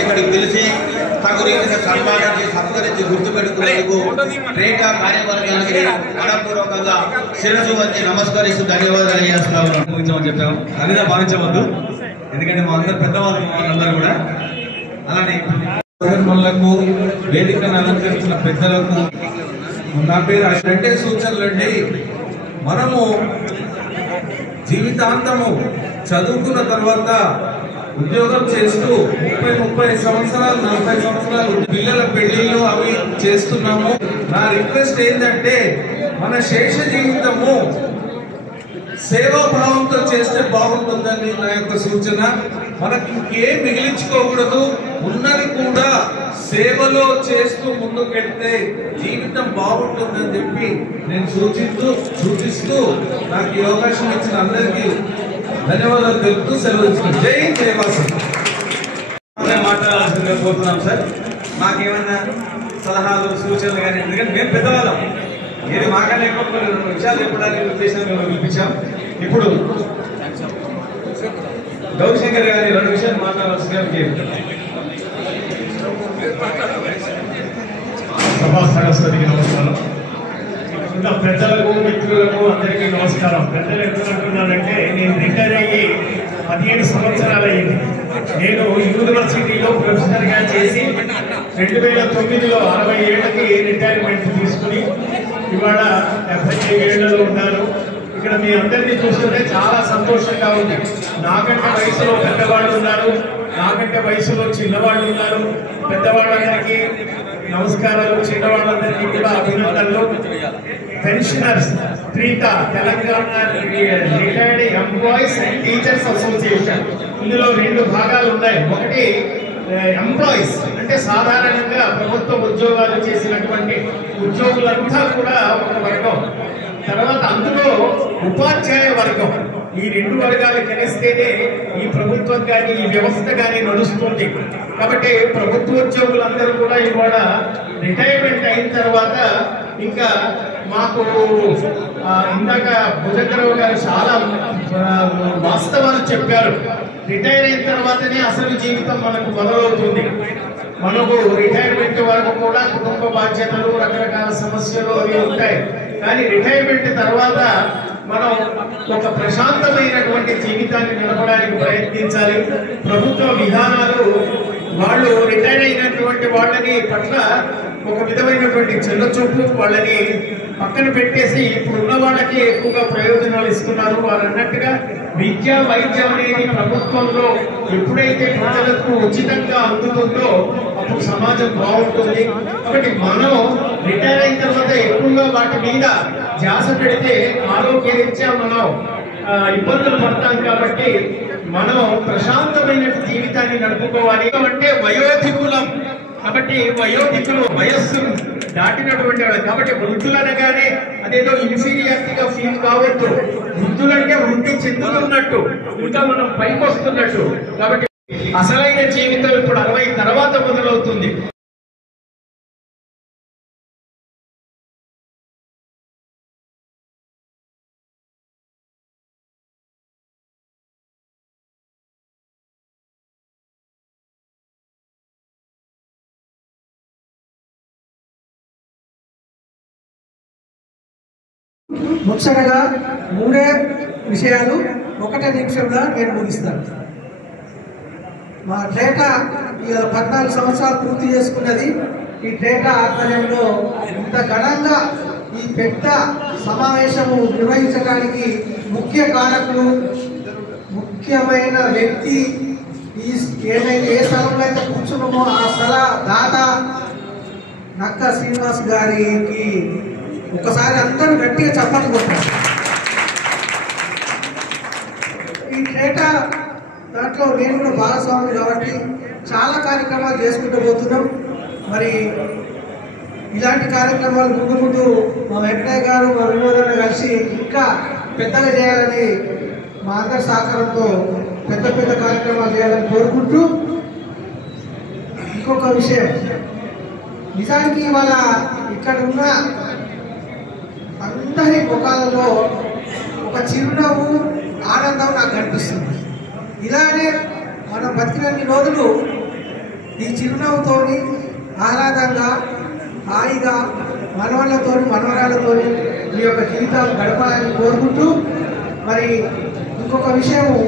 ఇక్కడికి పిలిచి తగు రీతిగా సన్మానించి సత్కరించి గుర్తుపెట్టుకునేందుకు రేఖా కార్యవర్గానికి మనపూర్వకంగా శిరస్సు వచ్చి నమస్కరిస్తూ ధన్యవాదాలు చేస్తున్నామని చెప్పాము. అదిగా భావించవద్దు, ఎందుకంటే మా అందరు పెద్దవాళ్ళు అందరూ కూడా. అలానే మనలకు వేదికను అలంకరించిన పెద్దలకు నా పేరు అంటే సూచనలు అండి. మనము జీవితాంతము చదువుకున్న తర్వాత ఉద్యోగం చేస్తూ 30 సంవత్సరాలు 40 సంవత్సరాలు పిల్లల పెళ్లిళ్ళు అవి చేస్తున్నాము. నా రిక్వెస్ట్ ఏంటంటే మన శేష జీవితము సేవాభావంతో చేస్తే బాగుంటుందని నా యొక్క సూచన. మనకి ఇంకేం మిగిలించుకోకూడదు, ఉన్నది కూడా సేవలో చేస్తూ ముందుకెళ్తే జీవితం బాగుంటుందని చెప్పి నేను సూచిస్తూ నాకు ఈ అవకాశం ఇచ్చిన అందరికీ ధన్యవాదాలు తెలుపుతూ సెలవు ఇస్తున్నాను. జై దేవాసం. మాట్లాడాల్సిందిగా కోరుతున్నాం సార్. మాకేమన్నా సలహాలు సూచనలు కానీ, ఎందుకంటే మేము పెద్దవాళ్ళం, ఏది మాకన్నా ఎక్కువ 2 విషయాలు చెప్పడానికి ఉద్దేశం మేము పిలిపించాం. ఇప్పుడు గౌరీశంకర్ గారి 2 విషయాలు మాట్లాడాల్సిందిగా సభా సరస్వతికి నమస్కారం. ఇంకా పెద్దలకు మిత్రులకు అందరికీ నమస్కారం. పెద్దలు ఎందుకు అంటున్నానంటే, నేను రిటైర్ అయ్యి 15 సంవత్సరాలు అయ్యింది. నేను యూనివర్సిటీలో ప్రొఫెసర్గా చేసి 2009లో 60 ఏళ్ళకి రిటైర్మెంట్ తీసుకుని ఇవాళ 75 ఏళ్లలో ఉన్నాను. ఇక్కడ మీ అందరినీ చూస్తుంటే చాలా సంతోషంగా ఉంది. నాకంటే వయసులో పెద్దవాళ్ళు ఉన్నారు, నాకంటే వయసులో చిన్నవాళ్ళు ఉన్నారు. పెద్దవాళ్ళందరికీ నమస్కారాలు, చిన్నవాళ్ళందరికీ కూడా అభినందనలు. పెన్షనర్స్ ట్రీటా Telangana retired employees and teachers association, ఇందులో 2 భాగాలు ఉన్నాయి. ఒకటి ఎంప్లాయీస్ అంటే సాధారణంగా ప్రభుత్వ ఉద్యోగాలు చేసినటువంటి ఉద్యోగులంతా కూడా ఒక వర్గం. తర్వాత అందులో ఉపాధ్యాయ వర్గం. ఈ 2 వర్గాలు కలిస్తేనే ఈ ప్రభుత్వం కానీ ఈ వ్యవస్థ కానీ నడుస్తుంది. కాబట్టి ప్రభుత్వ ఉద్యోగులందరూ కూడా ఇవాళ రిటైర్మెంట్ అయిన తర్వాత ఇంకా మాకు ఇందాక భుజంగరావు గారు చాలా వాస్తవాలు చెప్పారు. రిటైర్ అయిన తర్వాతనే అసలు జీవితం మనకు మొదలవుతుంది. మనకు రిటైర్మెంట్ వరకు కూడా కుటుంబ బాధ్యతలు, రకరకాల సమస్యలు అవి ఉంటాయి. కానీ రిటైర్మెంట్ తర్వాత మనం ఒక ప్రశాంతమైనటువంటి జీవితాన్ని నిలపడానికి ప్రయత్నించాలి. ప్రభుత్వ విధానాలు వాళ్ళు రిటైర్ అయినటువంటి వాళ్ళని పట్ల ఒక విధమైనటువంటి చిన్నచూపు, వాళ్ళని పక్కన పెట్టేసి ఇప్పుడున్న వాళ్ళకి ఎక్కువగా ప్రయోజనాలు ఇస్తున్నారు. వారు అన్నట్టుగా విద్య వైద్యం అనేది ప్రభుత్వంలో ఎప్పుడైతే ప్రజలకు ఉచితంగా అందుతుందో అప్పుడు సమాజం బాగుంటుంది. కాబట్టి మనం రిటైర్ అయిన తర్వాత ఎక్కువగా వాటి మీద ధ్యాస పెడితే ఆరోగ్యరీత్యా మనం ఇబ్బందులు పడతాం. కాబట్టి మనం ప్రశాంతమైన జీవితాన్ని నడుపుకోవాలి. అంటే వయోధికులం కాబట్టి వయోధికులు వయస్సు దాటినటువంటి వాళ్ళు కాబట్టి వృద్ధులనగానే అదేదో ఇన్ఫీరియారిటీగా ఫీల్ కావద్దు. వృద్ధులంటే వృద్ధి చెందుతున్నట్టు, ఇంకా మనం పైకి వస్తున్నట్టు. కాబట్టి అసలైన జీవితం ఇప్పుడు 60 తర్వాత మొదలవుతుంది. ముచ్చటగా 3 విషయాలు 1 నిమిషంలో నేను ముగిస్తాను. మా డేటా ఇవాళ 14 సంవత్సరాలు పూర్తి చేసుకున్నది. ఈ డేటా ఆధ్వర్యంలో ఇంత ఘనంగా ఈ పెద్ద సమావేశము నిర్వహించడానికి ముఖ్య కారకులు, ముఖ్యమైన వ్యక్తి, ఏ స్థలంలో అయితే కూర్చున్నామో ఆ స్థల దాత నక్క శ్రీనివాస్ గారికి ఒకసారి అందరూ గట్టిగా చప్పట్లు కొట్టారు. ఈ డేటా దాంట్లో నేను కూడా భాగస్వామి కాబట్టి చాలా కార్యక్రమాలు చేసుకుంటూ పోతున్నాం. మరి ఇలాంటి కార్యక్రమాలు ముందు మా వెంకటయ్య గారు, మా వినోదన్న కలిసి ఇంకా పెద్దగా చేయాలని, మా అందరి సహకారంతో పెద్ద కార్యక్రమాలు చేయాలని కోరుకుంటూ, ఇంకొక విషయం, నిజానికి ఇవాళ ఇక్కడ ఉన్న అందరి ముఖాలలో ఒక చిరునవ్వు ఆనందం నాకు కనిపిస్తుంది. ఇలానే మనం బతికినన్ని రోజులు ఈ చిరునవ్వుతోని ఆహ్లాదంగా హాయిగా మనవాళ్ళతో మనవరాళ్ళతో మీ యొక్క జీవితాలు గడపాలని కోరుకుంటూ, మరి ఇంకొక విషయము,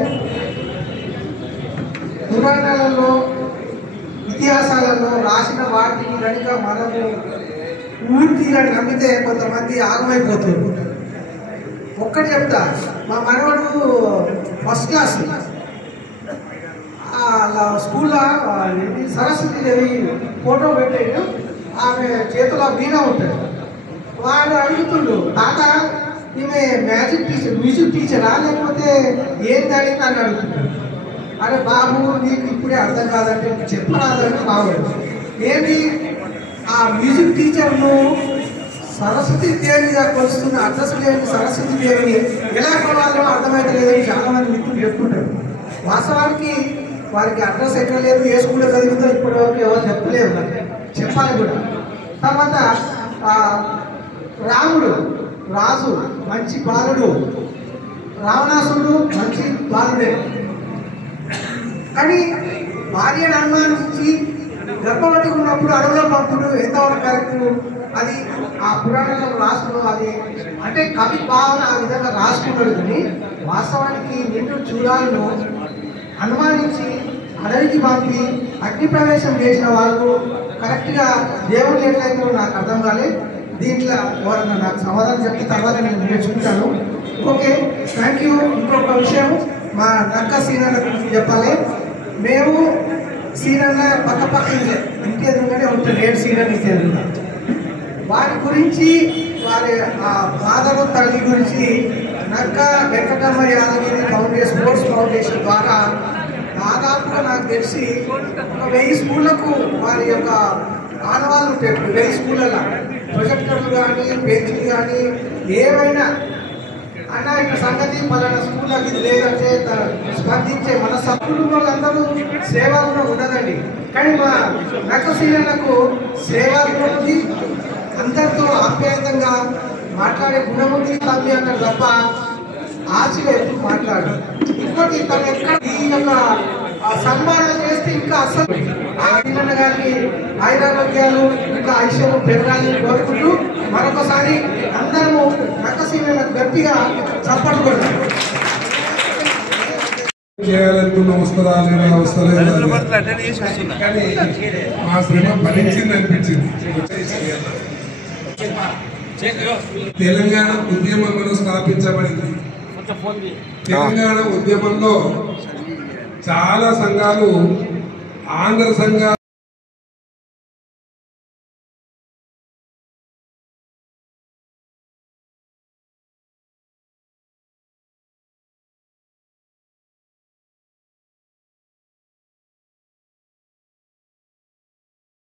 పురాణాలలో ఇతిహాసాలలో రాసిన వాటిని కనుక మనము పూర్తిగా నమ్మితే కొంతమంది ఆగమైపోతుంది. ఒక్కటి చెప్తా, మా మనవాడు ఫస్ట్ క్లాస్ స్కూల్లో సరస్వతి దేవి ఫోటో పెట్టాడు, ఆమె చేతిలో వీణ ఉంటుంది. వాడు అడుగుతుండు, తాత ఈమె మ్యూజిక్ టీచరా లేకపోతే ఏంటి అని నన్ను అడుగుతున్నాడు. అరే బాబు నీకు ఇప్పుడే అర్థం కాదంటే చెప్పరాదంటే బాబు ఏంటి ఆ మ్యూజిక్ టీచర్ను సరస్వతి దేవిగా కొలుస్తున్న అడ్రస్ లేని సరస్వతి దేవిని ఎలా కొనాలో అర్థమైతే లేదని చాలా మంది మిత్రులు చెప్పుకుంటారు. వాస్తవానికి వారికి అడ్రస్ ఎక్కడ లేదు, ఏ స్కూల్లో చదివిందో ఇప్పటి వరకు ఎవరు చెప్పలేదు, చెప్పాలి కూడా. తర్వాత రాముడు రాజు మంచి బాలుడు, రావణాసురుడు మంచి బాలుడే. కానీ భార్యను అనుమానించి గర్భవతి ఉన్నప్పుడు అడవిలో పంపుడు ఎంతవరకు కరెక్ట్, అది ఆ పురాణంలో రాసుకున్నాం. అది అంటే కవి భావన ఆ విధంగా రాసుకున్నాడు. కానీ వాస్తవానికి నిండు చూడాలను అనుమానించి అడవికి పంపి అగ్ని ప్రవేశం చేసిన వాళ్ళు కరెక్ట్గా దేవుడు ఎట్లయితే నాకు అర్థం కాలేదు. దీంట్లో ఎవరన్నా నాకు సమాధానం చెప్పిన తర్వాత నేను నేర్చుకుంటాను. Okay, thank you. ఇంకొక విషయం మా నక్క సీనన్న గురించి చెప్పాలి. మేము సీనన్న పక్క ఇంటి ఎదురుగానే ఉంటుంది, 7 సీనన్న ఇంటి ఎదురుగా. వారి గురించి వారి ఆ ఫాదరు తల్లి గురించి నక్క Venkatamma Yadagiri foundation sports foundation ద్వారా దాదాపుగా నాకు తెలిసి 1000 స్కూళ్లకు వారి యొక్క ఆనవాళ్ళు ఉంటాయి. 1000 స్కూళ్ళ ప్రొజెక్టర్లు కానీ బెంచ్లు కానీ ఏమైనా అన్న ఇక్కడ సంగతి పలానా స్కూల్ అది లేదంటే స్పందించే మన కుటుంబాలందరూ సేవా కూడా ఉండదండి. కానీ మా నక్కశీలకు సేవా కూడా ఉంది, అందరితో ఆప్యాయంగా మాట్లాడే గుణం ఉంది. తల్లి అన్నారు తప్ప ఆశగా ఎప్పుడు మాట్లాడు. ఇంకోటి తను ఎక్కడ ఈ యొక్క సన్మానం చేస్తే ఇంకా అసలు ఆ పిల్లల గారికి ఆయురారోగ్యాలు ఇంకా ఐశ్వర్యం పెరగాలని కోరుకుంటూ మరొకసారి అందరము నక్కశీలకు గట్టిగా చప్పట్లు కొడతాం. చేయాలనుకున్న వస్తుందా లేదా వస్తలేదు కానీ మా శ్రమ ఫలించింది అనిపించింది. తెలంగాణ ఉద్యమంలో స్థాపించబడింది. తెలంగాణ ఉద్యమంలో చాలా సంఘాలు ఆంధ్ర సంఘాలు